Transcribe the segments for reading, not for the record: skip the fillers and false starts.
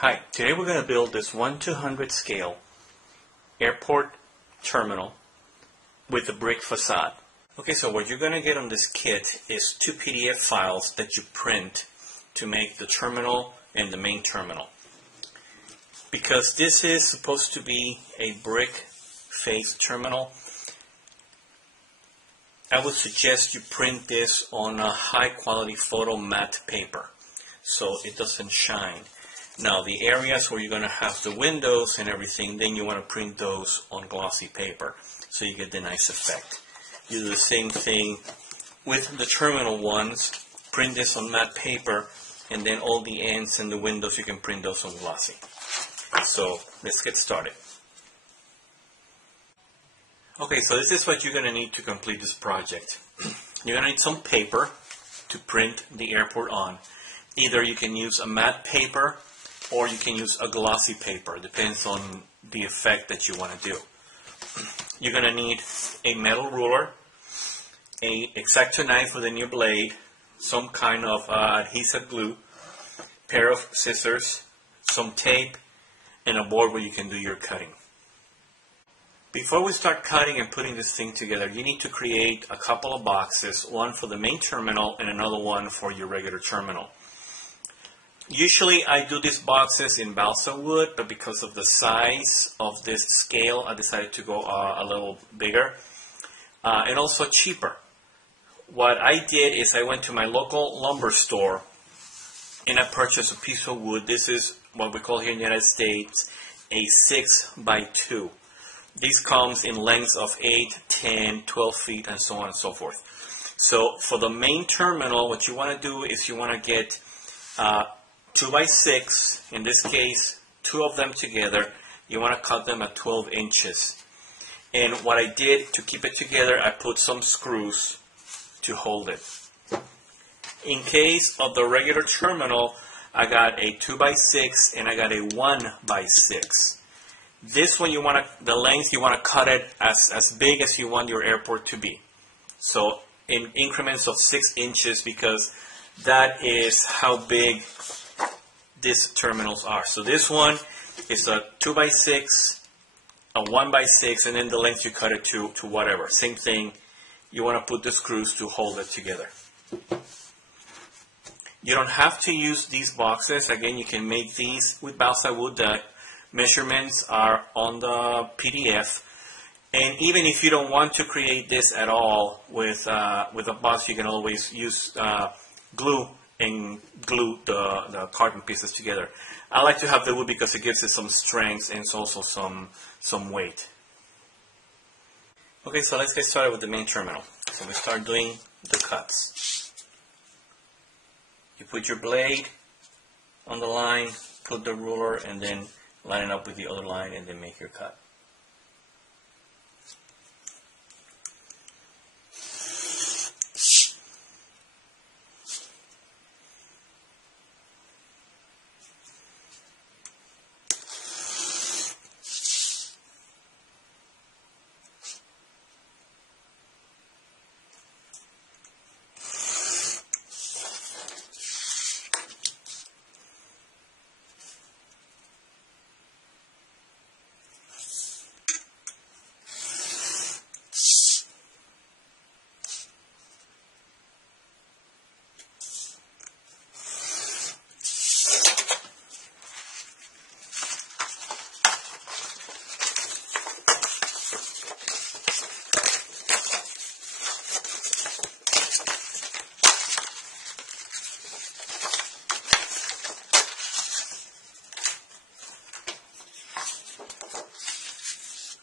Hi, today we're going to build this 1/200 scale airport terminal with a brick facade. Okay, so what you're going to get on this kit is 2 PDF files that you print to make the terminal and the main terminal. Because this is supposed to be a brick face terminal, I would suggest you print this on a high quality photo matte paper so it doesn't shine. Now the areas where you're going to have the windows and everything, then you want to print those on glossy paper so you get the nice effect. You do the same thing with the terminal ones. Print this on matte paper, and then all the ends and the windows you can print those on glossy. So let's get started. Okay, so this is what you're going to need to complete this project. You're going to need some paper to print the airport on. Either you can use a matte paper or you can use a glossy paper. It depends on the effect that you want to do. You're going to need a metal ruler, a X-Acto knife with a new blade, some kind of adhesive glue, pair of scissors, some tape, and a board where you can do your cutting. Before we start cutting and putting this thing together, you need to create a couple of boxes, one for the main terminal and another one for your regular terminal. Usually I do these boxes in balsa wood, but because of the size of this scale, I decided to go a little bigger and also cheaper. What I did is I went to my local lumber store and I purchased a piece of wood. This is what we call here in the United States a 6x2. This comes in lengths of 8, 10, 12 feet and so on and so forth. So for the main terminal, what you want to do is you want to get 2x6, in this case, 2 of them together. You want to cut them at 12 inches. And what I did to keep it together, I put some screws to hold it. In case of the regular terminal, I got a 2x6 and I got a 1x6. This one, the length, you want to cut it as big as you want your airport to be. So in increments of 6 inches, because that is how big these terminals are. So this one is a 2x6, a 1x6, and then the length you cut it to whatever. Same thing, you want to put the screws to hold it together. You don't have to use these boxes. Again, you can make these with balsa wood. The measurements are on the PDF. And even if you don't want to create this at all with a box, you can always use glue and glue the carbon pieces together. I like to have the wood because it gives it some strength and it's also some weight. Okay, so let's get started with the main terminal. So we start doing the cuts. You put your blade on the line, put the ruler, and then line it up with the other line and then make your cut.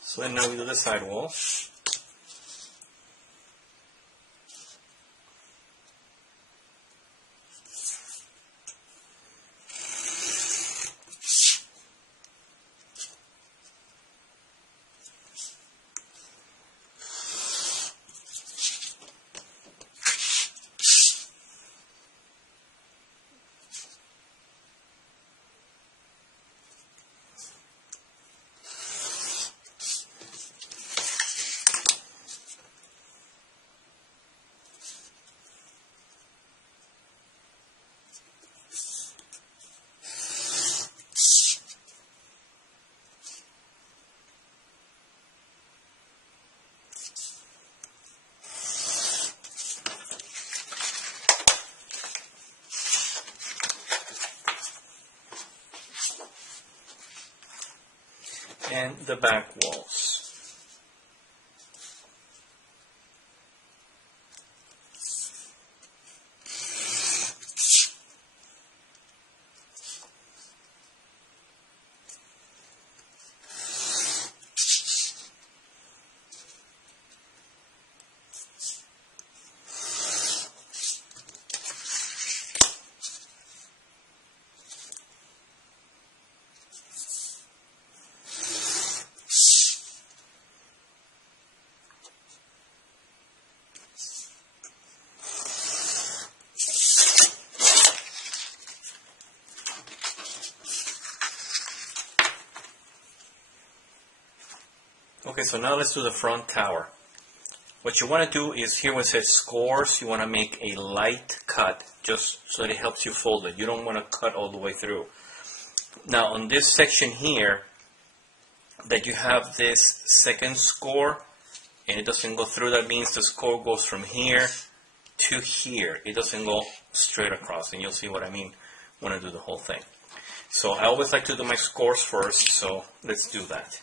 So then now we do the sidewall. and the back walls. Okay, so now let's do the front tower. What you want to do is here when it says scores, you want to make a light cut just so that it helps you fold it. You don't want to cut all the way through. Now on this section here, that you have this second score and it doesn't go through, that means the score goes from here to here. It doesn't go straight across, and you'll see what I mean when I do the whole thing. So I always like to do my scores first, so let's do that.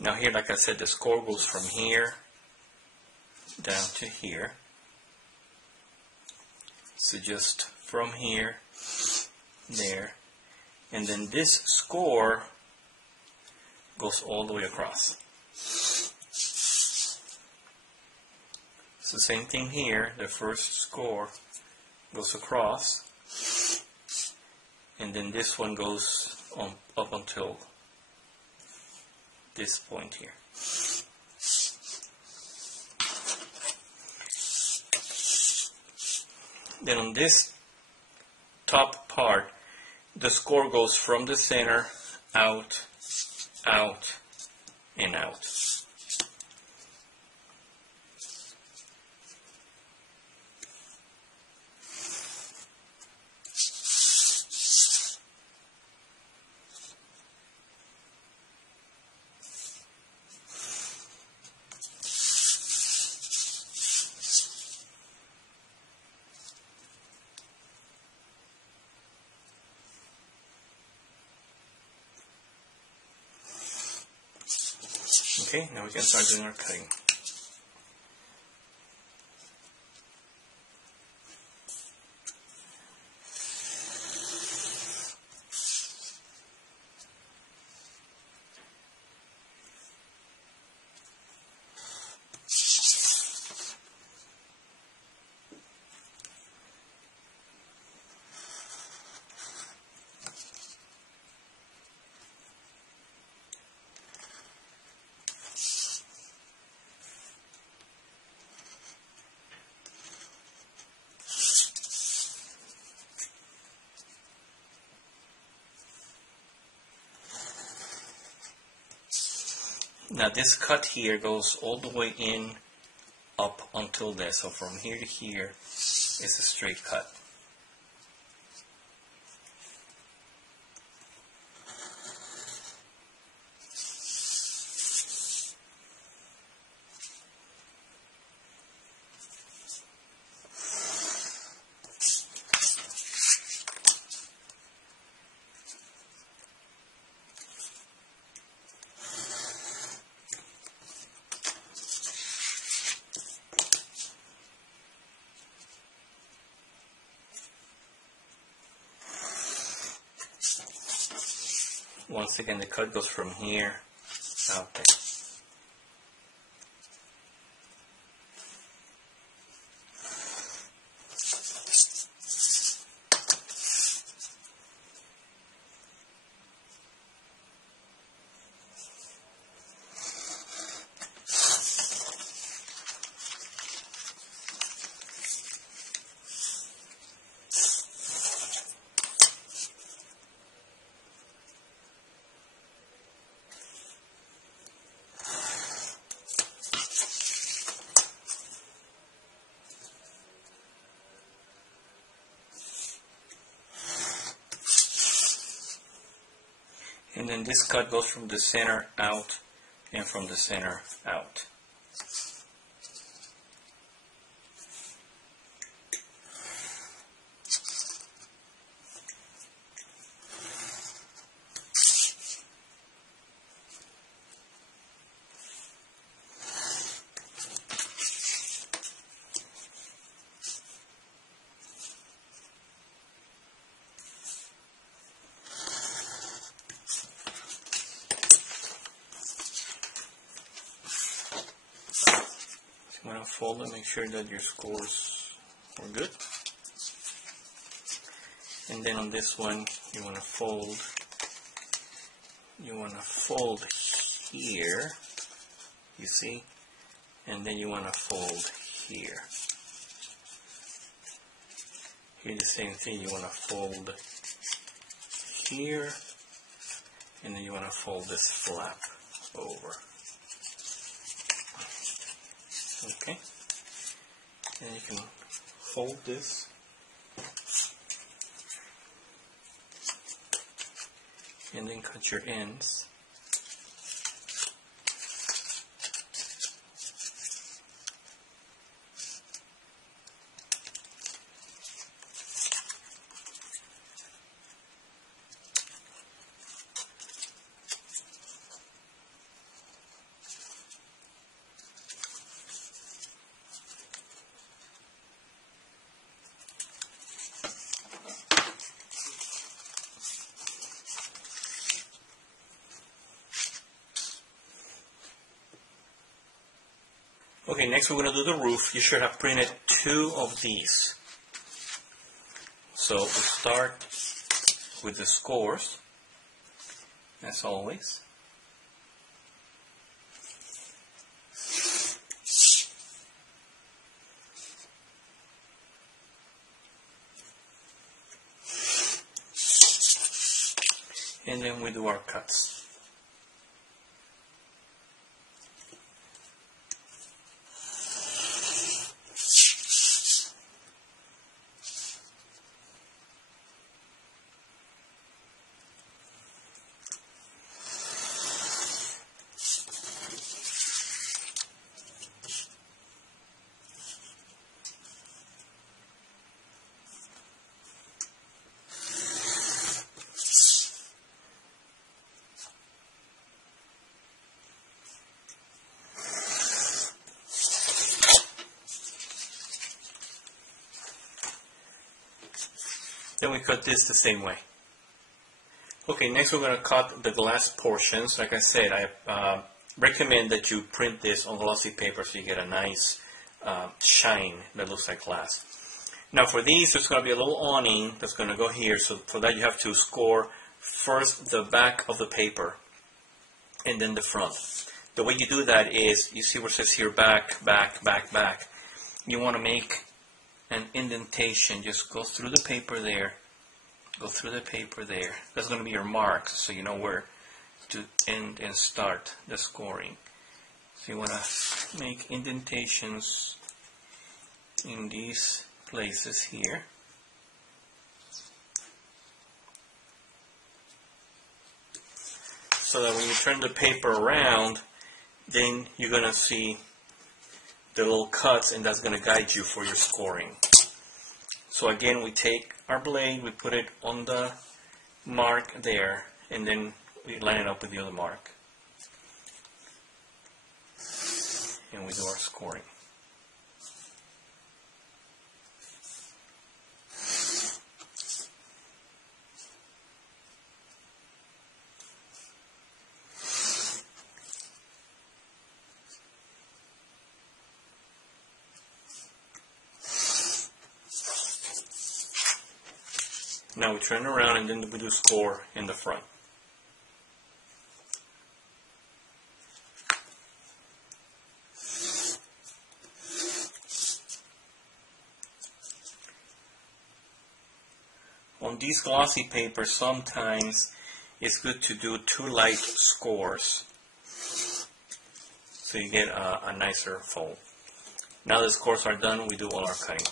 Now here, like I said, the score goes from here down to here. So just from here, there, and then this score goes all the way across. It's the same thing here. The first score goes across, and then this one goes on up until this point here. Then on this top part, the score goes from the center out, out, and out. Okay, now we can start doing our cutting. Now this cut here goes all the way in up until there. So from here to here is a straight cut. Once again, the cut goes from here out there. And then this cut goes from the center out and from the center out. You want to fold and make sure that your scores are good. And then on this one, you want to fold. You want to fold here, you see, and then you want to fold here. Here the same thing. You want to fold here, and then you want to fold this flap over. Okay, and you can fold this and then cut your ends. Okay, next we're going to do the roof. You should have printed 2 of these. So we'll start with the scores, as always. And then we do our cuts. Then we cut this the same way. Okay, next we're going to cut the glass portions. Like I said, I recommend that you print this on glossy paper so you get a nice shine that looks like glass. Now for these, there's going to be a little awning that's going to go here. So for that you have to score first the back of the paper and then the front. The way you do that is, you see where it says here back, back, back, back. You want to make an indentation. Just go through the paper there. Go through the paper there. That's going to be your mark, so you know where to end and start the scoring. So you want to make indentations in these places here. So that when you turn the paper around, then you're going to see the little cuts, and that's going to guide you for your scoring. So again, we take our blade, we put it on the mark there, and then we line it up with the other mark. And we do our scoring. Now we turn around and then we do score in the front. On these glossy papers, sometimes it's good to do 2 light scores so you get a nicer fold. Now the scores are done, we do all our cutting.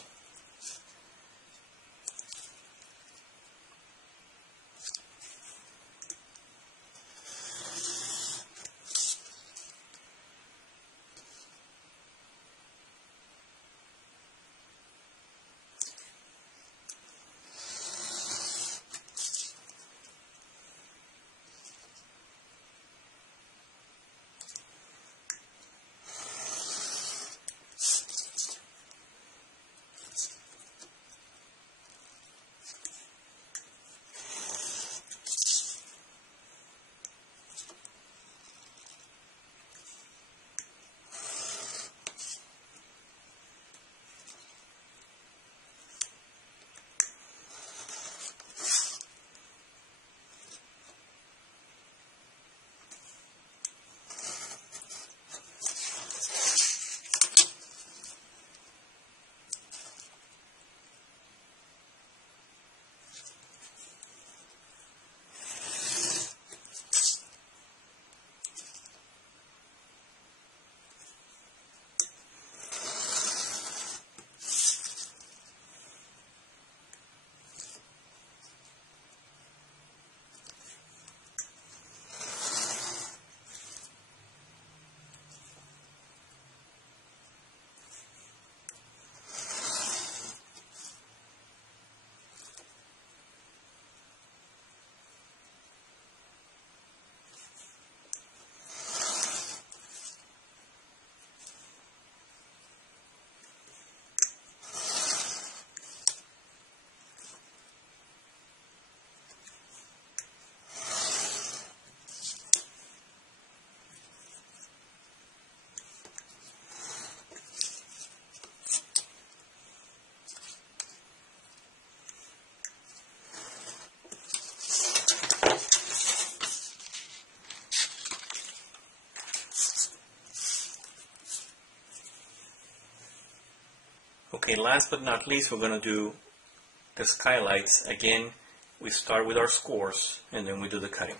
Okay, last but not least, we're going to do the skylights. Again, we start with our scores and then we do the cutting.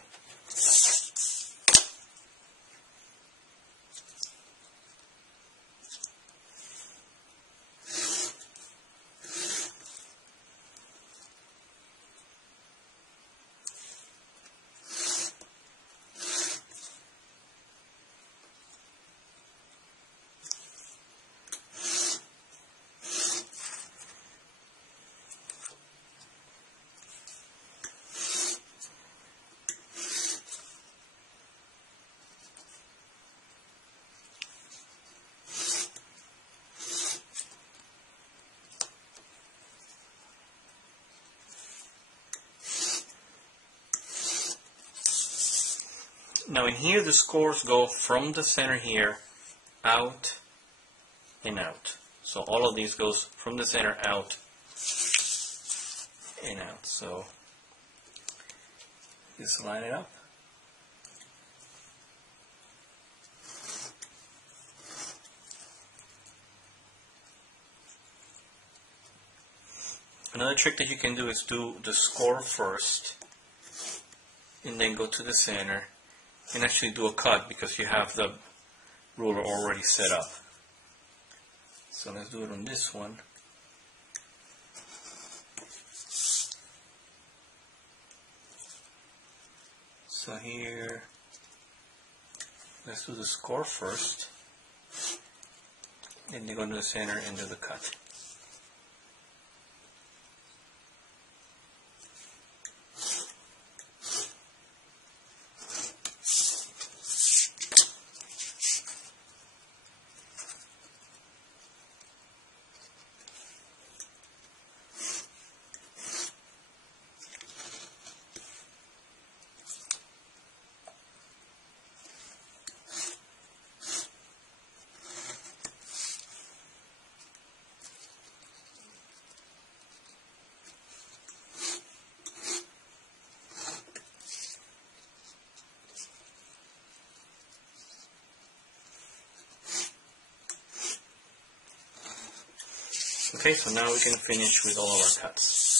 Now in here the scores go from the center here out and out. So all of these goes from the center out and out. So just line it up. Another trick that you can do is do the score first and then go to the center and actually do a cut because you have the ruler already set up. So let's do it on this one. So here, let's do the score first, and then go to the center and do the cut. Okay, so now we can finish with all of our cuts.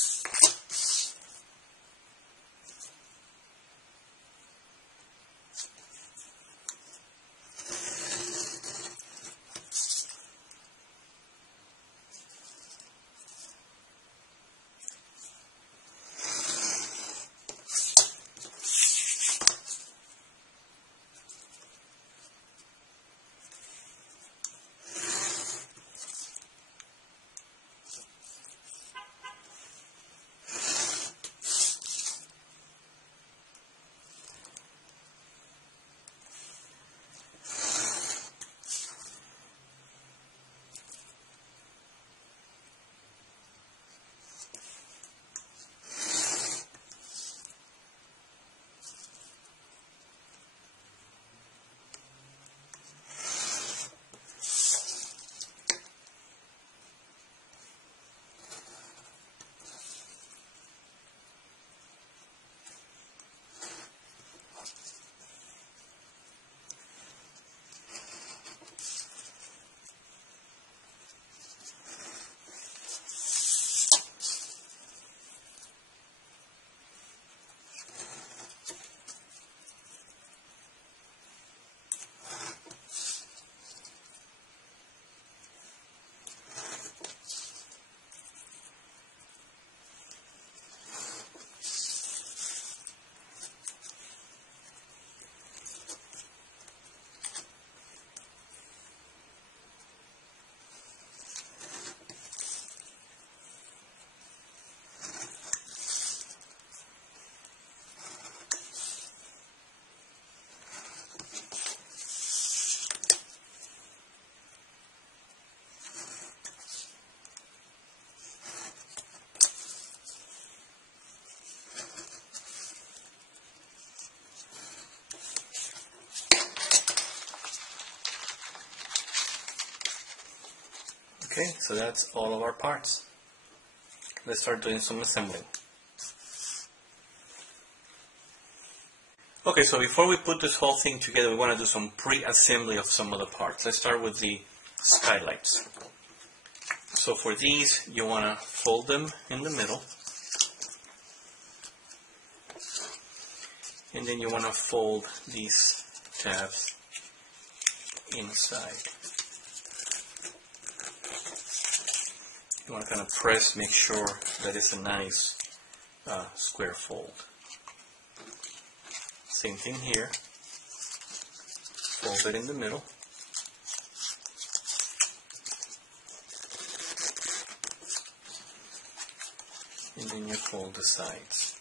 Okay, so that's all of our parts. Let's start doing some assembling. Okay, so before we put this whole thing together, we want to do some pre-assembly of some of the parts. Let's start with the skylights. So for these, you want to fold them in the middle, and then you want to fold these tabs inside. You want to kind of press, make sure that it's a nice square fold. Same thing here. Fold it in the middle. And then you fold the sides.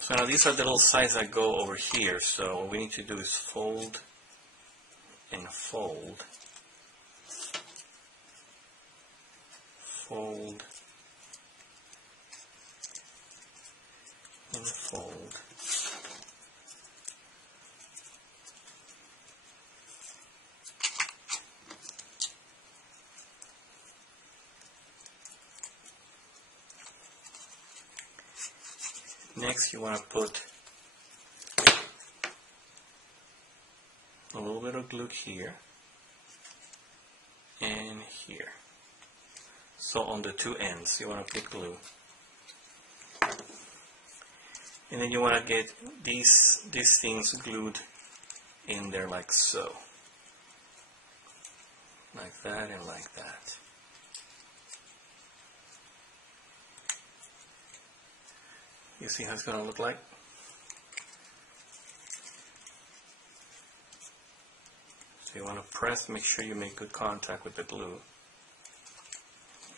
So now these are the little sides that go over here, so what we need to do is fold and fold, fold and fold. Next, you want to put a little bit of glue here and here. So on the two ends, you want to put glue. And then you want to get these things glued in there like so. Like that and like that. You see how it's going to look like? So you want to press, make sure you make good contact with the glue.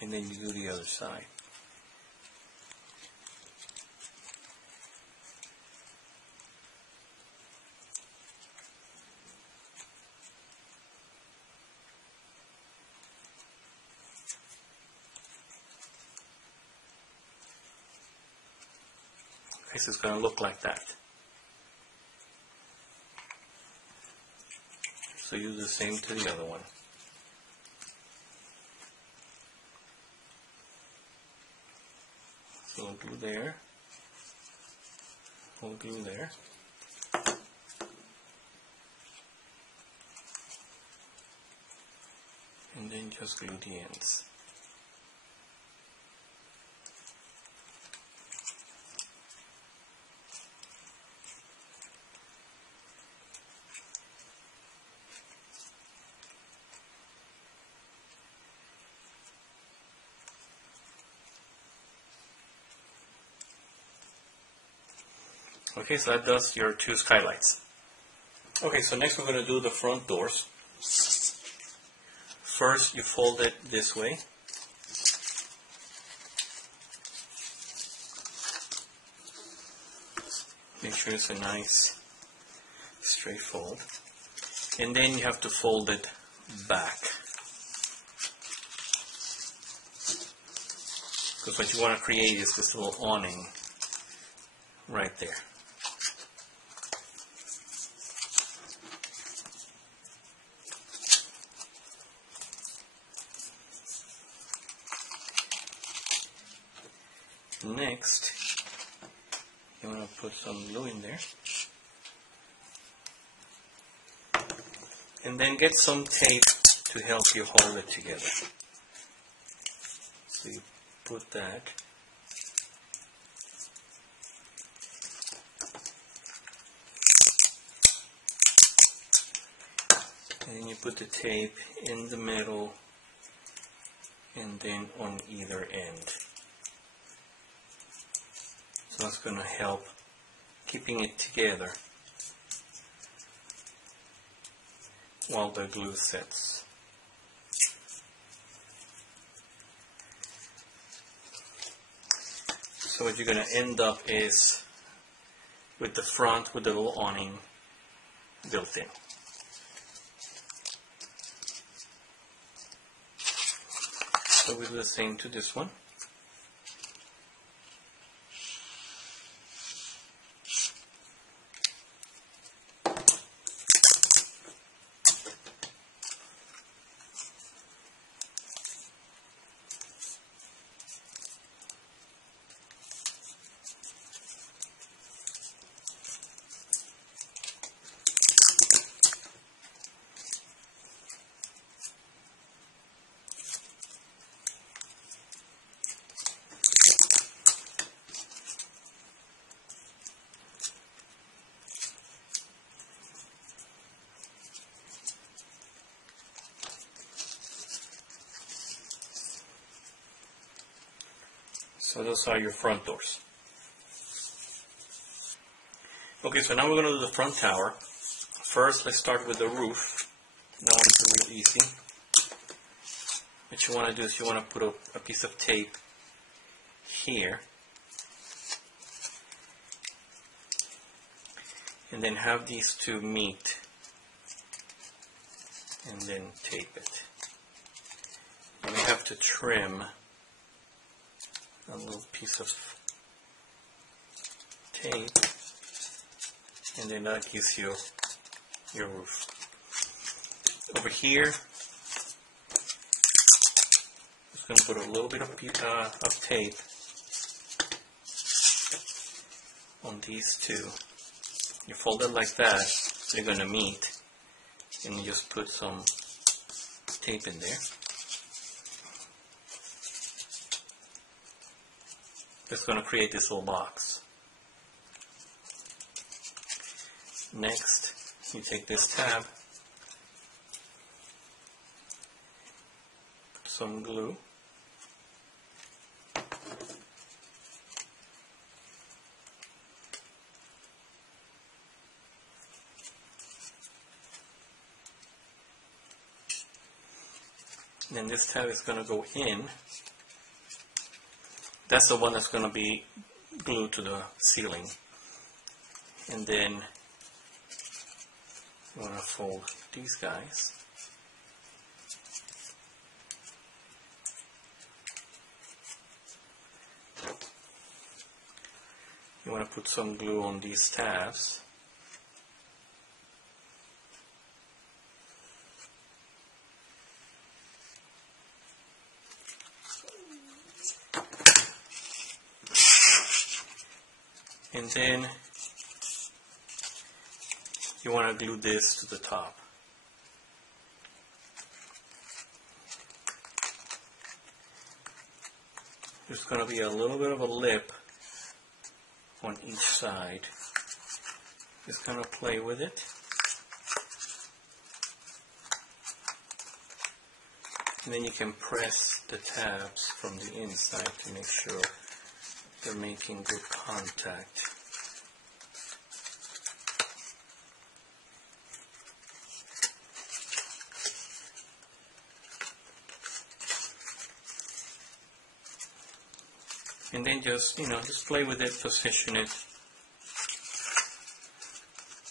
And then you do the other side. Okay, so it's going to look like that. So use the same to the other one. So glue there, hold glue there, and then just glue the ends. Okay, so that does your two skylights. Okay, so next we're going to do the front doors. First, you fold it this way. Make sure it's a nice straight fold. And then you have to fold it back. Because what you want to create is this little awning right there. Next, you want to put some glue in there. And then get some tape to help you hold it together. So you put that. And then you put the tape in the middle and then on either end. So that's going to help keeping it together while the glue sets. So what you're going to end up is with the front with the little awning built in. So we do the same to this one. So those are your front doors. Okay, so now we're going to do the front tower. First, let's start with the roof. That one's real easy. What you want to do is you want to put a piece of tape here. And then have these two meet. And then tape it. And we have to trim a little piece of tape, and then that gives you your roof. Over here, just going to put a little bit of tape on these two. You fold it like that, they're going to meet, and you just put some tape in there. It's going to create this little box. Next, you take this tab, put some glue, then this tab is going to go in. That's the one that's going to be glued to the ceiling. And then you want to fold these guys. You want to put some glue on these tabs. And then you want to glue this to the top. There's going to be a little bit of a lip on each side. Just kind of play with it. And then you can press the tabs from the inside to make sure they're making good contact. And then just play with it, position it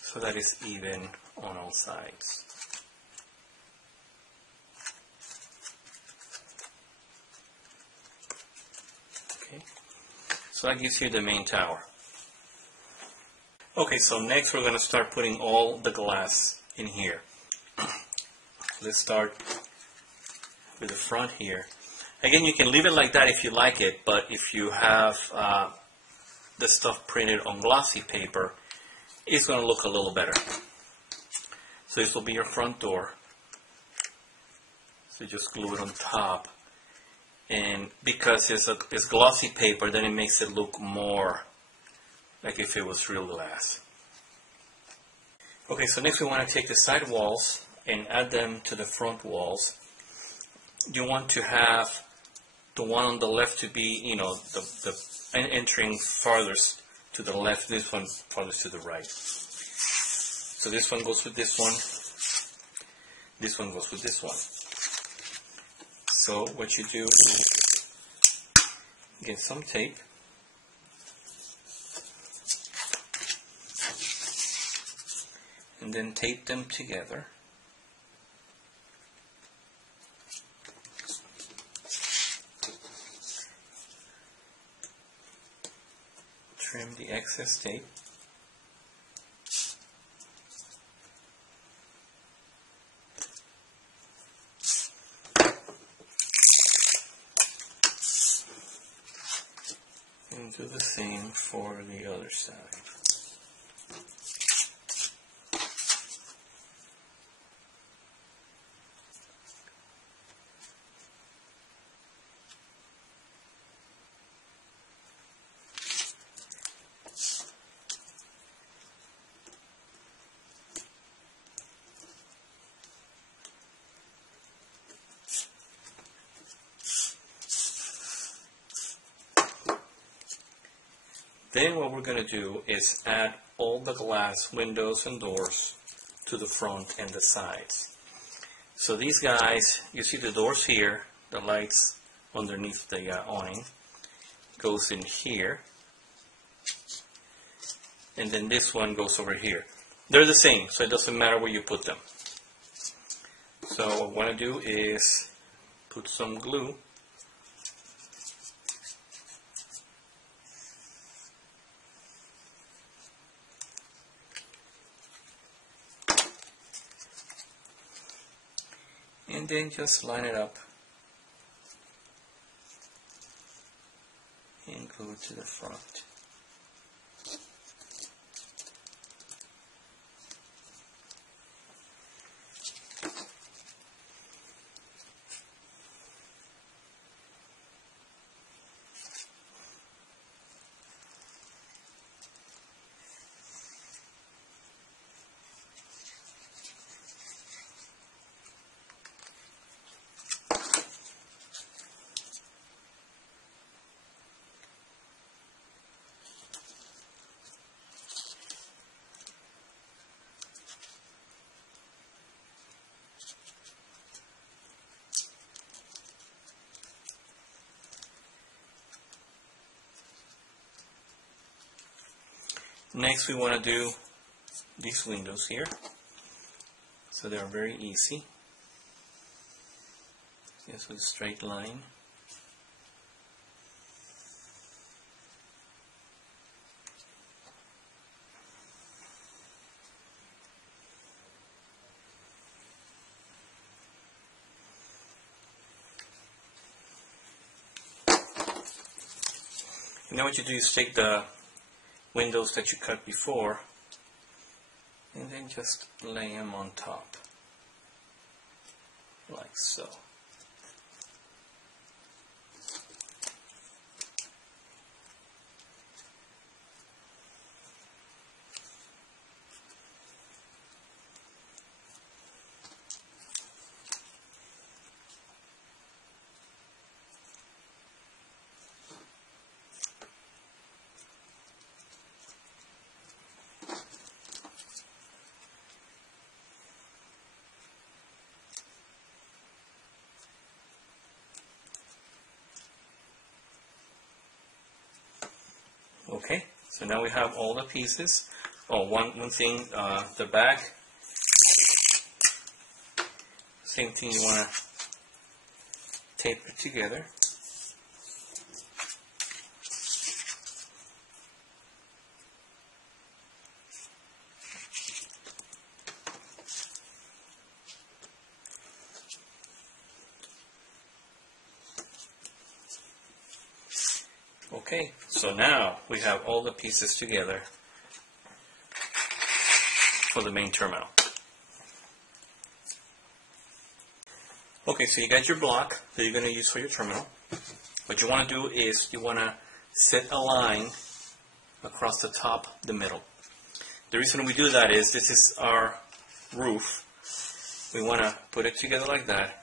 so that it's even on all sides. Okay, so that gives you the main tower. Okay, so next we're going to start putting all the glass in here. Let's start with the front here. Again, you can leave it like that if you like it, but if you have the stuff printed on glossy paper, it's going to look a little better. So this will be your front door. So just glue it on top. And because it's glossy paper, then it makes it look more like if it was real glass. Okay, so next we want to take the side walls and add them to the front walls. You want to have the one on the left to be, the entering farthest to the left, this one farthest to the right. So this one goes with this one goes with this one. So what you do is get some tape, and then tape them together. Trim the excess tape. And do the same for the other side. Then what we're going to do is add all the glass, windows, and doors to the front and the sides. So these guys, you see the doors here, the lights underneath the awning, goes in here, and then this one goes over here. They're the same, so it doesn't matter where you put them. So what I want to do is put some glue and then just line it up and glue it to the front. Next, we want to do these windows here. So they are very easy. Just with a straight line. And then what you do is take the windows that you cut before and then just lay them on top like so. Okay, so now we have all the pieces. Oh, one thing, the back, same thing, you want to tape it together. Okay, so now we have all the pieces together for the main terminal. Okay, so you got your block that you're going to use for your terminal. What you want to do is you want to set a line across the top, the middle. The reason we do that is this is our roof. We want to put it together like that.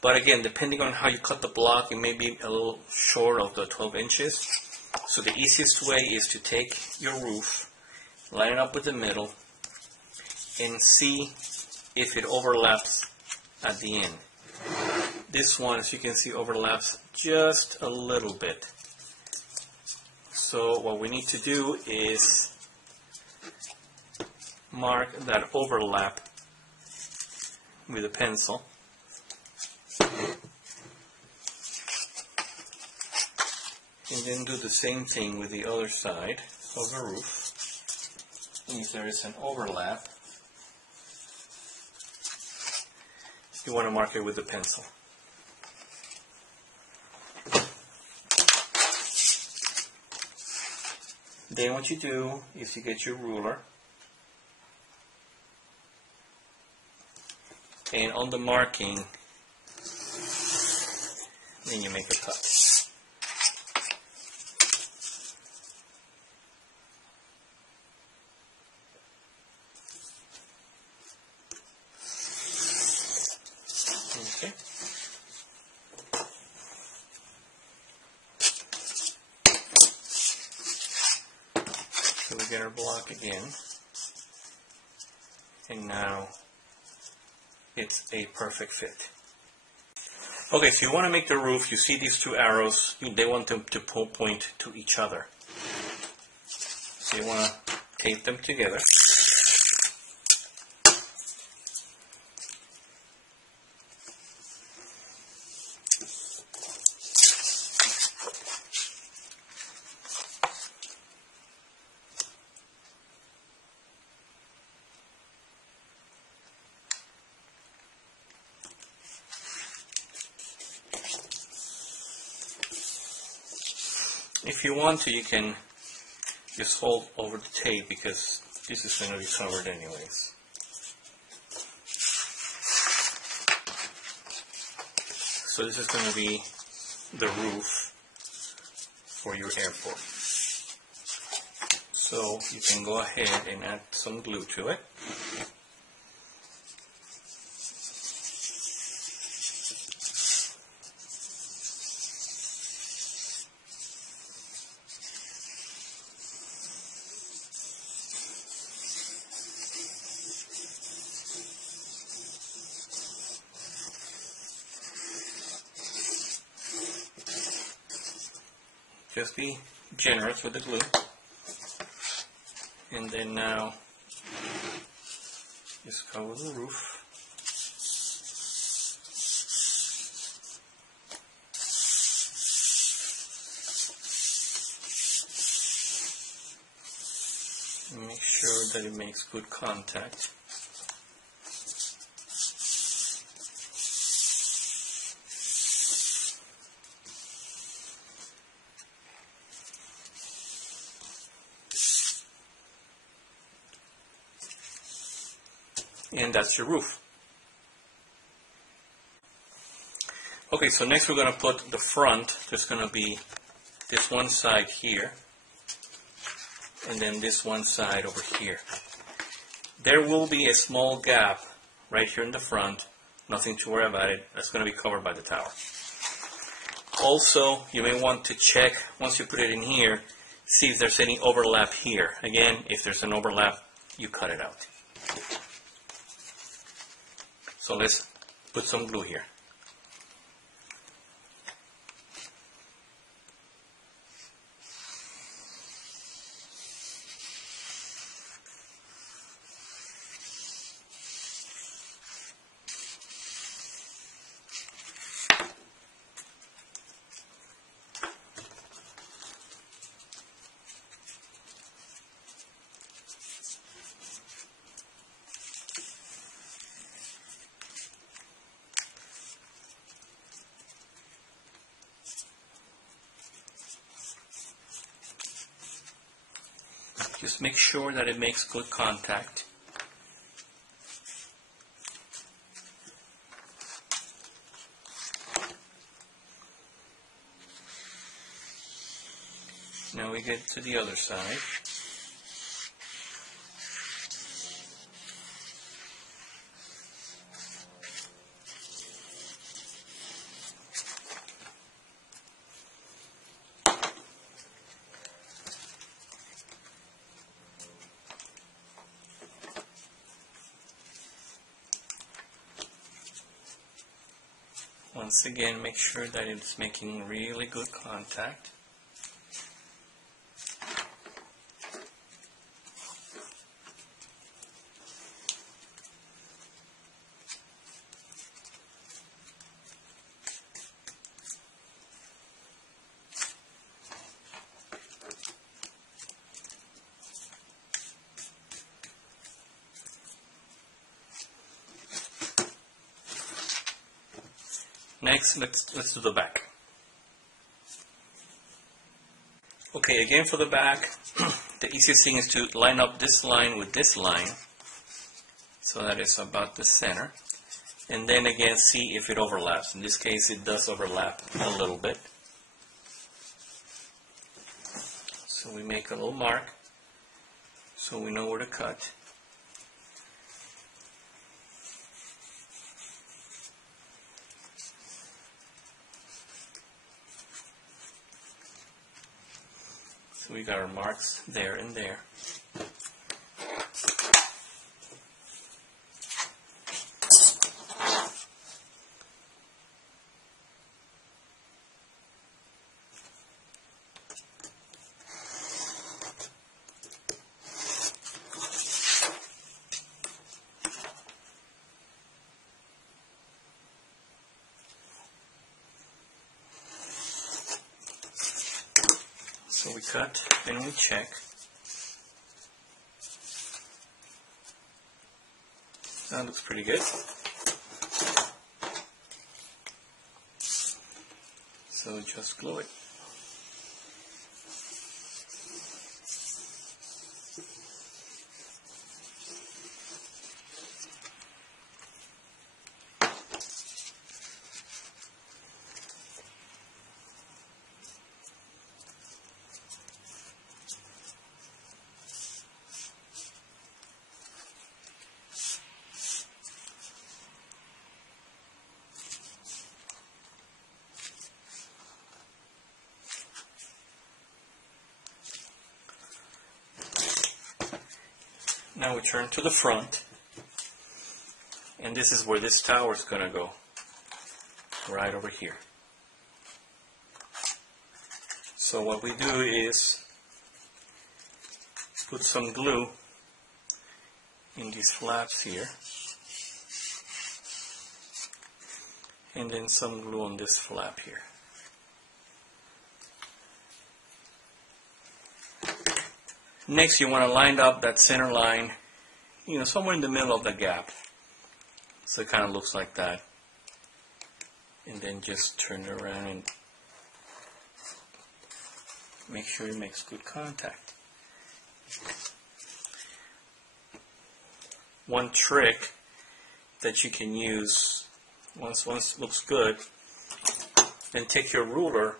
But again, depending on how you cut the block, it may be a little short of the 12 inches. So the easiest way is to take your roof, line it up with the middle, and see if it overlaps at the end. This one, as you can see, overlaps just a little bit. So what we need to do is mark that overlap with a pencil. And then do the same thing with the other side of the roof. And if there is an overlap, you want to mark it with the pencil. Then what you do is you get your ruler, and on the marking, then you make a cut. Okay. get our block again. And now it's a perfect fit. Okay, so you want to make the roof, you see these two arrows, they want them to point to each other. So you want to tape them together. If you want to, you can just hold over the tape because this is going to be covered anyways. So this is going to be the roof for your airport. So you can go ahead and add some glue to it. Just be generous with the glue. And then now, just cover the roof. And make sure that it makes good contact. And that's your roof. Okay, so next we're going to put the front. There's going to be this one side here, and then this one side over here. There will be a small gap right here in the front. Nothing to worry about it. That's going to be covered by the tower. Also, you may want to check, once you put it in here, see if there's any overlap here. Again, if there's an overlap, you cut it out. So let's put some glue here. Just make sure that it makes good contact. Now we get to the other side. Once again, make sure that it's making really good contact. Next, let's do the back. Okay, again for the back, the easiest thing is to line up this line with this line so that it's about the center. And then again, see if it overlaps. In this case, it does overlap a little bit. So we make a little mark so we know where to cut. So we got our marks there and there. So we cut and we check. That looks pretty good. So just glue it. Now we turn to the front, and this is where this tower is going to go, right over here. So what we do is put some glue in these flaps here, and then some glue on this flap here. Next, you want to line up that center line, somewhere in the middle of the gap. So it kind of looks like that. And then just turn it around and make sure it makes good contact. One trick that you can use once it looks good, then take your ruler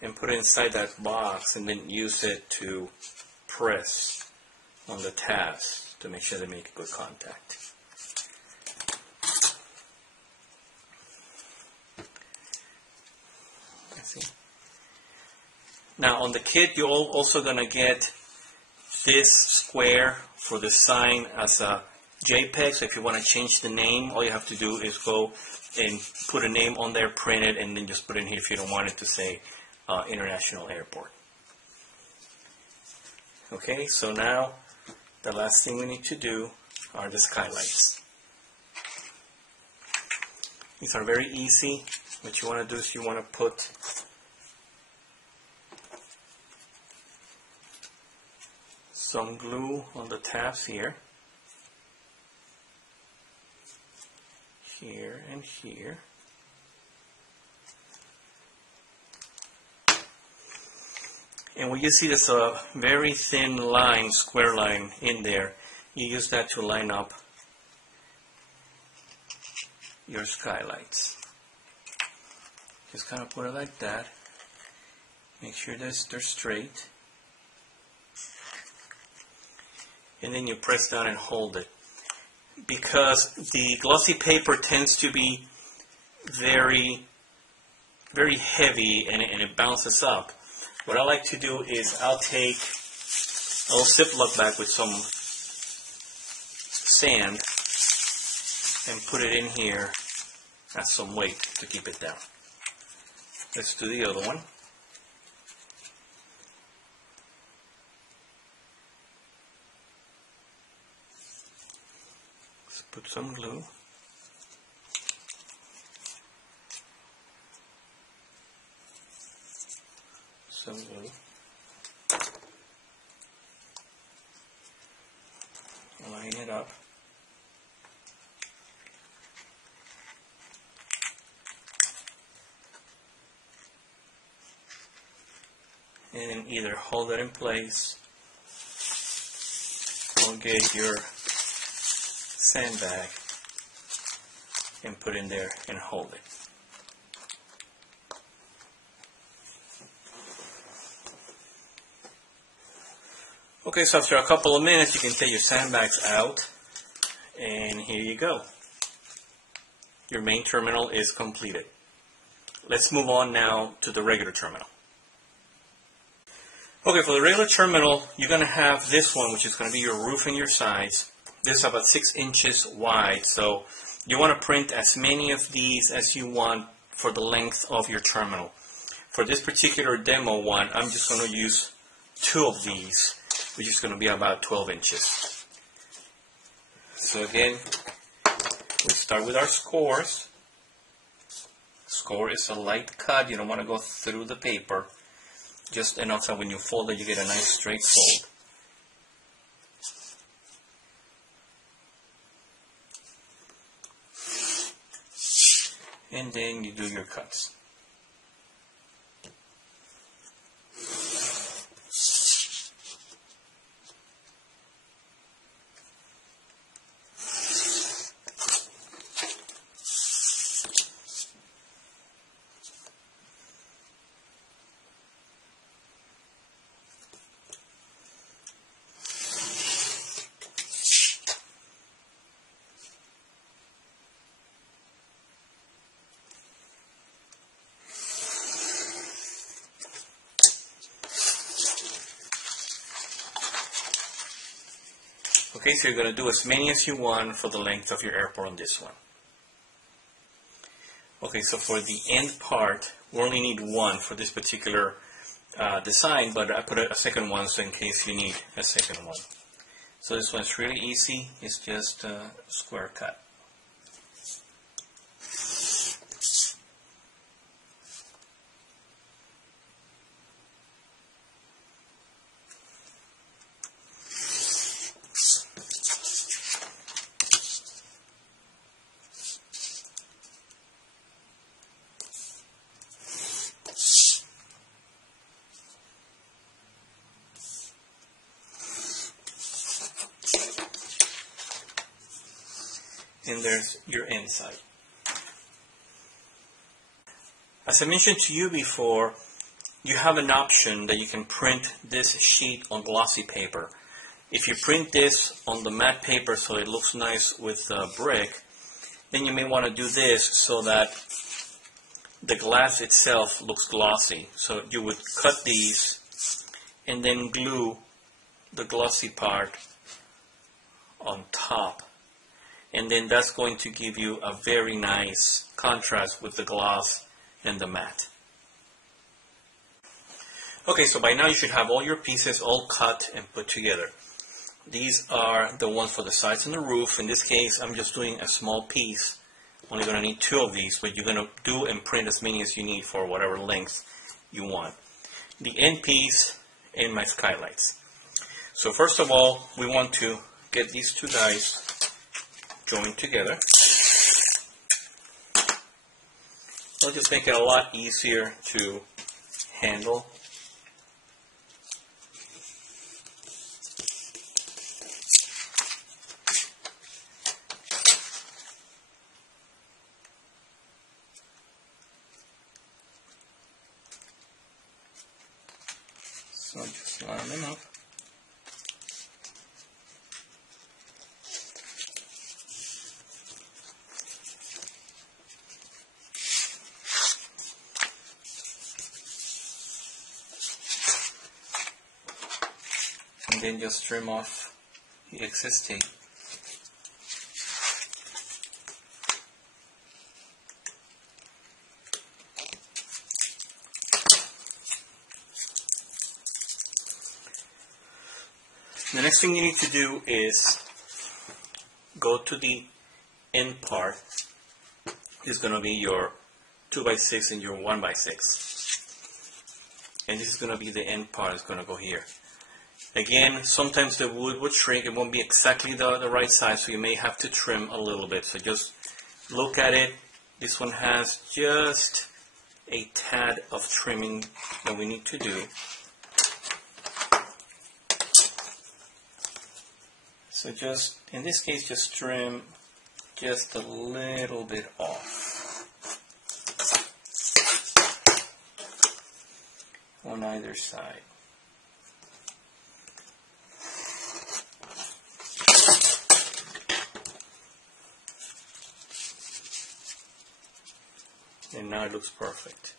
and put it inside that box and then use it to press on the tabs to make sure they make good contact. See. Now on the kit, you're also going to get this square for the sign as a JPEG. So if you want to change the name, all you have to do is go and put a name on there, print it, and then just put it in here if you don't want it to say International Airport. Okay, so now the last thing we need to do are the skylights. These are very easy. What you want to do is you want to put some glue on the tabs here, here and here. And when you see there's a very thin line, square line in there, you use that to line up your skylights. Just kind of put it like that. Make sure they're straight. And then you press down and hold it. Because the glossy paper tends to be very, very heavy and it bounces up. What I like to do is I'll take a little Ziploc bag with some sand and put it in here as some weight to keep it down. Let's do the other one. Let's put some glue. Some glue. Line it up. And either hold it in place or get your sandbag and put in there and hold it. Okay, so after a couple of minutes, you can take your sandbags out, and here you go. Your main terminal is completed. Let's move on now to the regular terminal. Okay, for the regular terminal, you're going to have this one, which is going to be your roof and your sides. This is about 6 inches wide, so you want to print as many of these as you want for the length of your terminal. For this particular demo one, I'm just going to use 2 of these, which is going to be about 12 inches. So again, we start with our scores. Score is a light cut. You don't want to go through the paper. just enough that when you fold it, you get a nice straight fold. And then you do your cuts. Okay, so you're going to do as many as you want for the length of your airport on this one. Okay, so for the end part, we only need one for this particular design, but I put a second one so in case you need a second one. So this one's really easy. It's just a square cut. And there's your inside. As I mentioned to you before, you have an option that you can print this sheet on glossy paper. If you print this on the matte paper so it looks nice with brick, then you may want to do this so that the glass itself looks glossy. So you would cut these and then glue the glossy part on top. And then that's going to give you a very nice contrast with the gloss and the matte. Okay, so by now you should have all your pieces all cut and put together. These are the ones for the sides and the roof. In this case, I'm just doing a small piece. Only going to need 2 of these, but you're going to do and print as many as you need for whatever length you want. The end piece and my skylights. So first of all, we want to get these 2 guys joined together. It'll just make it a lot easier to handle. So just line them up. And then just trim off the excess tape. The next thing you need to do is go to the end part. This is going to be your 2x6 and your 1x6. And this is going to be the end part. It's going to go here. Again, sometimes the wood would shrink. It won't be exactly the right size, so you may have to trim a little bit. So just look at it. This one has just a tad of trimming that we need to do. So just, in this case, just trim just a little bit off on either side. And now it looks perfect.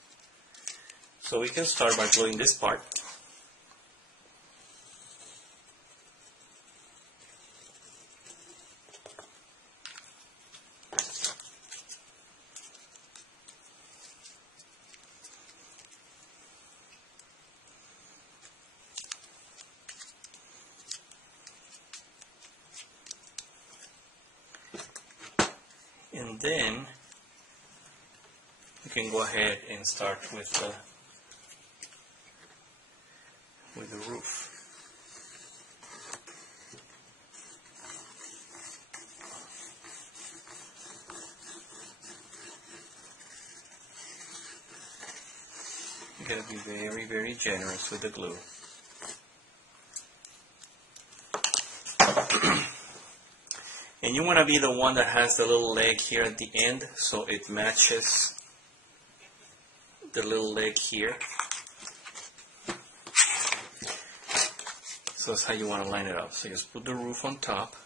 So we can start by gluing this part. And then you can go ahead and start with with the roof. You gotta be very, very generous with the glue. And you want to be the one that has the little leg here at the end, so it matches the little leg here. So that's how you want to line it up. So just put the roof on top,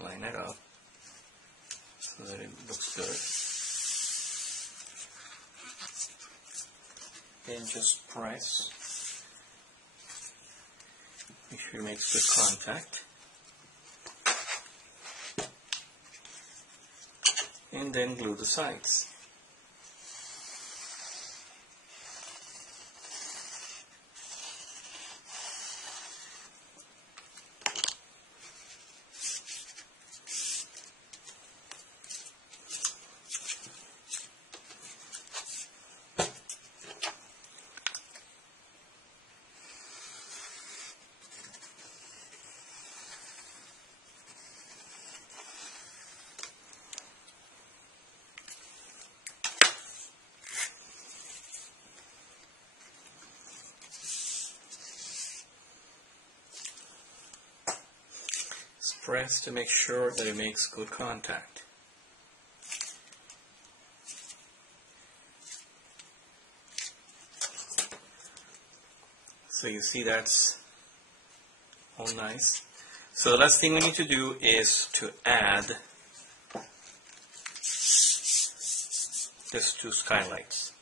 line it up so that it looks good. Then just press. Make sure it makes good contact. And then glue the sides. Press to make sure that it makes good contact. So you see that's all nice. So the last thing we need to do is to add these two skylights.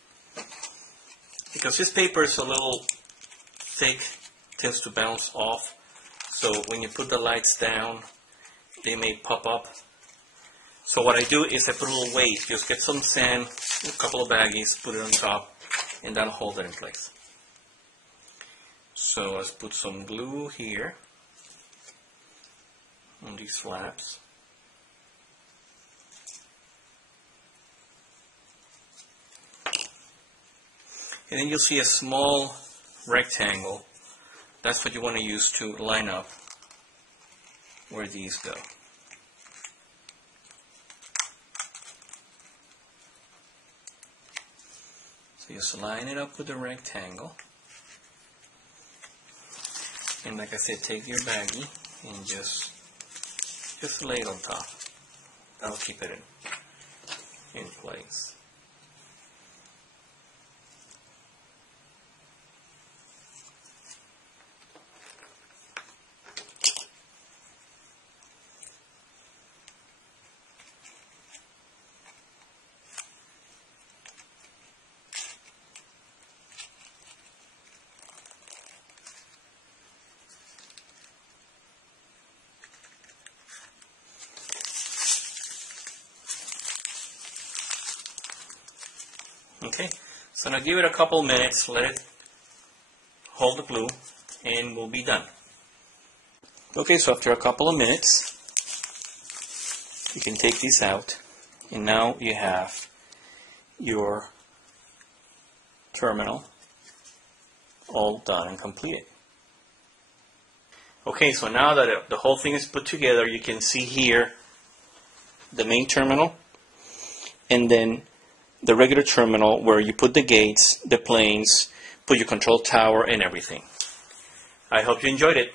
Because this paper is a little thick, tends to bounce off. So when you put the lights down, they may pop up. So what I do is I put a little weight, just get some sand, a couple of baggies, put it on top, and that'll hold it in place. So let's put some glue here on these flaps. And then you'll see a small rectangle. That's what you want to use to line up where these go. So just line it up with the rectangle. And like I said, take your baggie and just lay it on top. That'll keep it in place. Okay, so now give it a couple minutes, let it hold the glue, and we'll be done. Okay, so after a couple of minutes, you can take these out, and now you have your terminal all done and completed. Okay, so now that the whole thing is put together, you can see here the main terminal, and then the regular terminal where you put the gates, the planes, put your control tower and everything. I hope you enjoyed it.